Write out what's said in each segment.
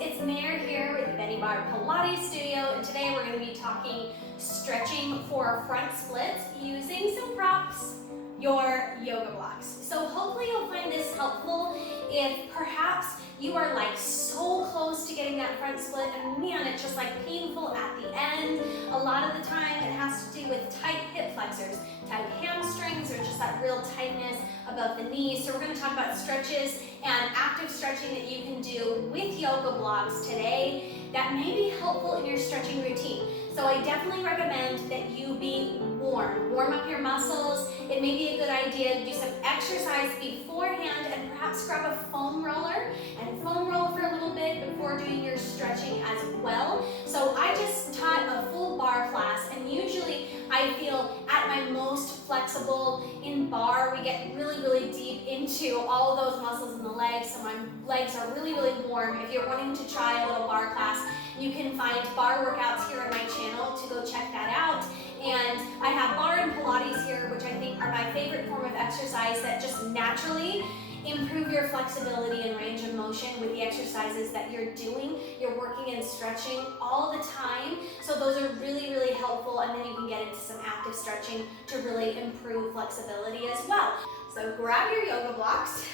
it's Mare here with the Benniebarrefitness Pilates studio, and today we're going to be talking stretching for front splits using some props, your yoga blocks. So hopefully you'll find this helpful if perhaps you are like so close to getting that front split and man, it's just like painful at the end. A lot of the time it has to do with tight hip flexors, tight hamstrings, or just that real tightness above the knees. So we're going to talk about stretches and active stretching that you can do with yoga blocks today that may be helpful in your stretching routine. So I definitely recommend that you be warm up your muscles. It may be a good idea to do some exercise beforehand and perhaps grab a foam roller and foam roll for a little bit before doing your stretching as well. So I just taught a full bar class, and usually I feel at my most flexible in bar. We get really deep into all of those muscles in the legs, so my legs are really warm. If you're wanting to try a little bar class, you can find bar workouts here on my channel to go check that out. And I have Barre and Pilates here, which I think are my favorite form of exercise that just naturally improve your flexibility and range of motion with the exercises that you're doing. You're working and stretching all the time. So those are really helpful, and then you can get into some active stretching to really improve flexibility as well. So grab your yoga blocks.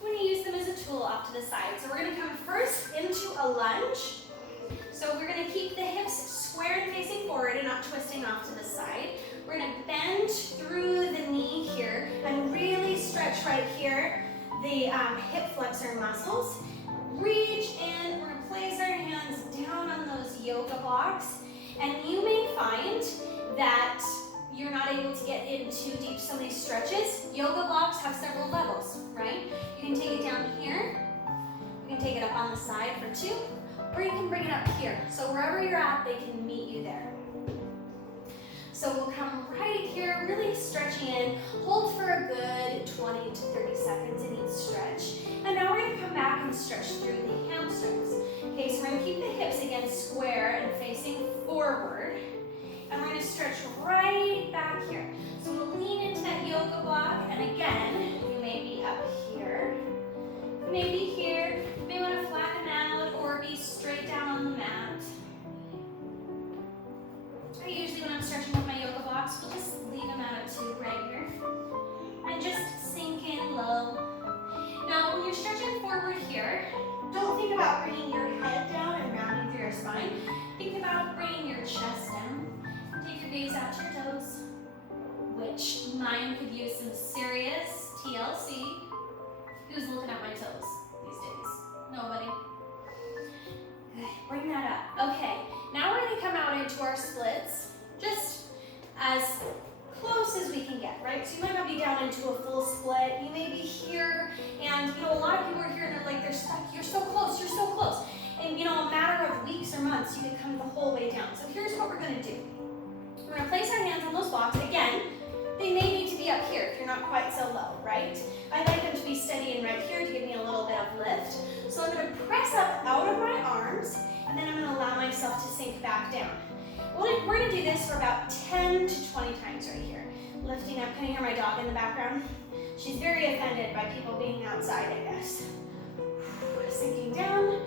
I'm going to use them as a tool off to the side. So we're going to come first into a lunge. So we're going to keep the hips square and facing forward and not twisting off to the side. We're going to bend through the knee here and really stretch right here the hip flexor muscles. Reach in. We're going to place our hands down on those yoga blocks. And you may find that you're not able to get in too deep some of these stretches. Yoga blocks have several levels, right? You can take it down here. You can take it up on the side for 2. Or you can bring it up here. So wherever you're at, they can meet you there. So we'll come right here, really stretching in. Hold for a good 20 to 30 seconds in each stretch. And now we're going to come back and stretch through the hamstrings. Okay, so we're going to keep the hips again square and facing forward. And we're going to stretch right back here. So we'll lean into that yoga block. And again, you may be up here. You may be here. You may want to flatten out or be straight down on the mat. I usually, when I'm stretching with my yoga blocks, we'll just leave them out at 2 right here. And just sink in low. Now, when you're stretching forward here, don't think about bringing your head down and rounding through your spine. Think about bringing your chest down. Take your gaze out to your toes, which mine could use some serious TLC. Who's looking at my toes these days? Nobody. Okay, bring that up. Okay, now we're going to come out into our splits, just as close as we can get, right? So you might not be down into a full split. You may be here, and a lot of people are here and they're like, they're stuck. You're so close, you're so close. And a matter of weeks or months, you can come the whole way down. So here's what we're going to do. We're going to place our hands on those blocks. Again, they may need to be up here if you're not quite so low, right? I like them to be steady and right here to give me a little bit of lift. So I'm going to press up out of my arms, and then I'm going to allow myself to sink back down. We're going to do this for about 10 to 20 times right here. Lifting up. Can you hear my dog in the background? She's very offended by people being outside, I guess. Sinking down.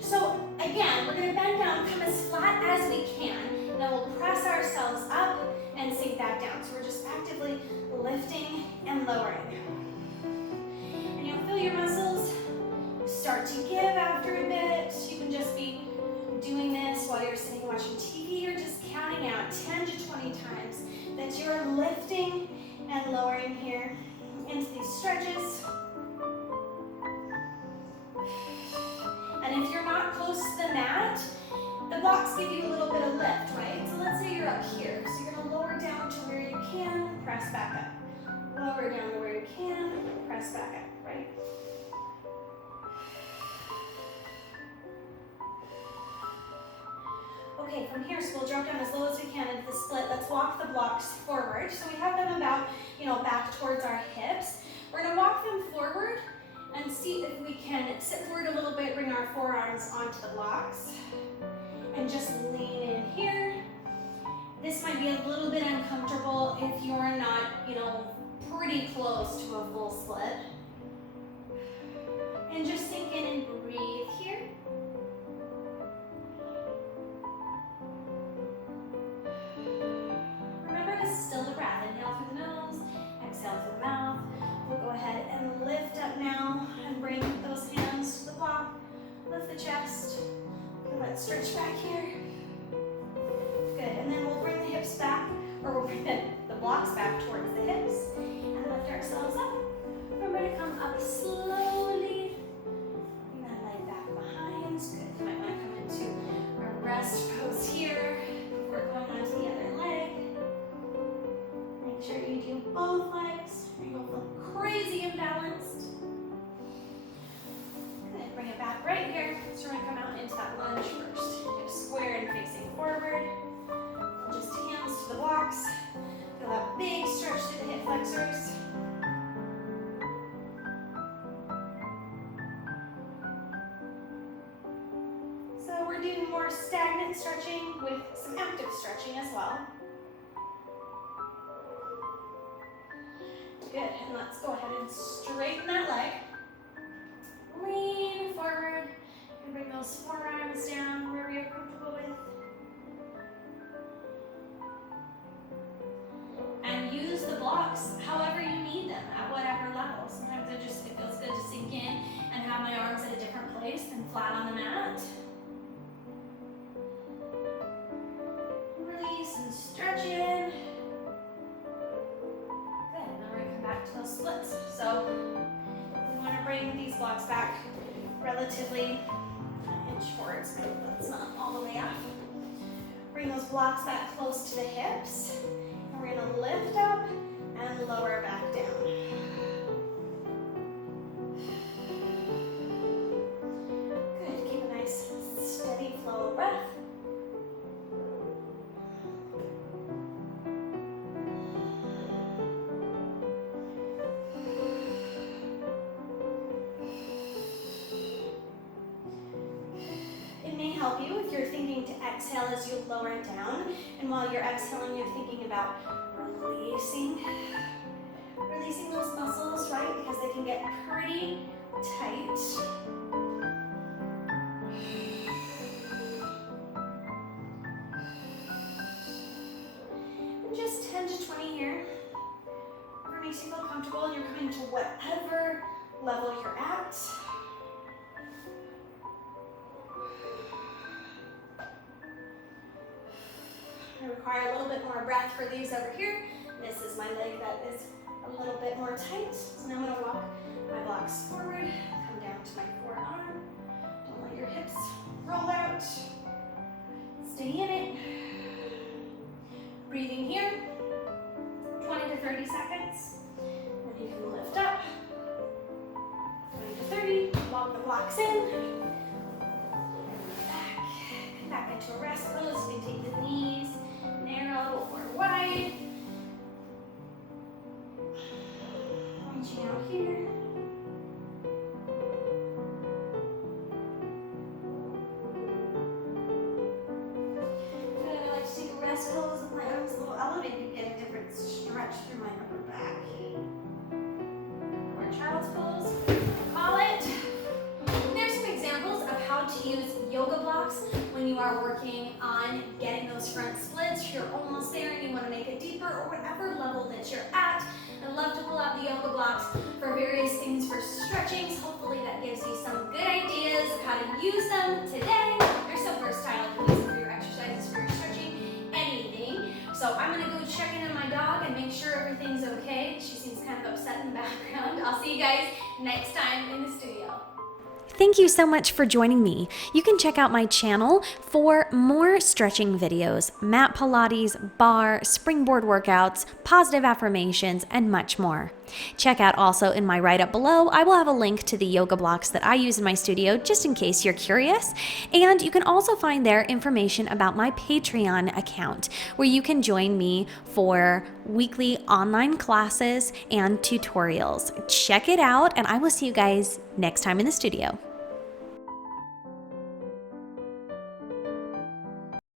So again, we're going to bend down, come as flat as we can, and then we'll press ourselves up and sink back down. So we're just actively lifting and lowering. And you'll feel your muscles start to give after a bit. You can just be doing this while you're sitting watching TV or just counting out 10 to 20 times that you're lifting and lowering here into these stretches. And if you're not close to the mat, the blocks give you a little bit of lift, right? So let's say you're up here. So you're going to lower down to where you can, press back up. Lower down to where you can, press back up, right? Okay, from here, so we'll drop down as low as we can into the split. Let's walk the blocks forward. So we have them about, back towards our hips. We're going to walk them forward and see if we can sit forward a little bit, bring our forearms onto the blocks, and just lean in here. This might be a little bit uncomfortable if you're not, pretty close to a full split. And just sink in and breathe here. the chest. Let's stretch back here. Good, and then we'll bring the hips back, or we'll bring the blocks back towards the hips, and lift ourselves up. We're going to come up slowly. Bring that leg back behind. Good, you might want to come into our rest pose here before going on to the other leg. Make sure you do both legs, or you'll feel crazy imbalanced. Good, bring it back right here. So we're going to come out into that lunge first. Hips square and facing forward. Just hands to the blocks. Feel that big stretch to the hip flexors. So we're doing more stagnant stretching with some active stretching as well. Good, and let's go ahead and straighten that leg. Lean forward and bring those forearms down wherever you're comfortable with. And use the blocks however you need them, at whatever level. Sometimes it feels good to sink in and have my arms at a different place than flat on the mat. Release and stretch in. Good, and then we're gonna come back to those splits. So we wanna bring these blocks back relatively an inch forwards, so that's not all the way up. Bring those blocks back close to the hips. We're going to lift up and lower back down. Good, keep a nice steady flow of breath. It may help you if you're thinking to exhale as you lower it down, and while you're exhaling, you're thinking about releasing those muscles, right? Because they can get pretty tight. And just 10 to 20 here. Whatever makes you feel comfortable, and you're coming to whatever level you're at. I require a little bit more breath for these over here. This is my leg that is a little bit more tight. So now I'm going to walk my blocks forward, come down to my forearm. Don't let your hips roll out. Stay in it. Breathing here, 20 to 30 seconds. Then you can lift up. 20 to 30, walk the blocks in. Back into a rest pose. You can take the knees narrow or wide. Reaching out here. Good, I like to take a rest pose with my arms a little elevated, get a different stretch through my upper back. Or child's pose, call it. There's some examples of how to use yoga blocks when you are working on getting those front splits. You're almost there and you want to make it deeper, or whatever level that you're at. I love to pull out the yoga blocks for various things for stretching. So hopefully that gives you some good ideas of how to use them today. They're so versatile. You can use them for your exercises, for your stretching, anything. So I'm going to go check in on my dog and make sure everything's okay. She seems kind of upset in the background. I'll see you guys next time in the studio. Thank you so much for joining me. You can check out my channel for more stretching videos, mat Pilates, barre, springboard workouts, positive affirmations, and much more. Check out also in my write-up below, I will have a link to the yoga blocks that I use in my studio just in case you're curious. And you can also find there information about my Patreon account where you can join me for weekly online classes and tutorials. Check it out, and I will see you guys next time in the studio.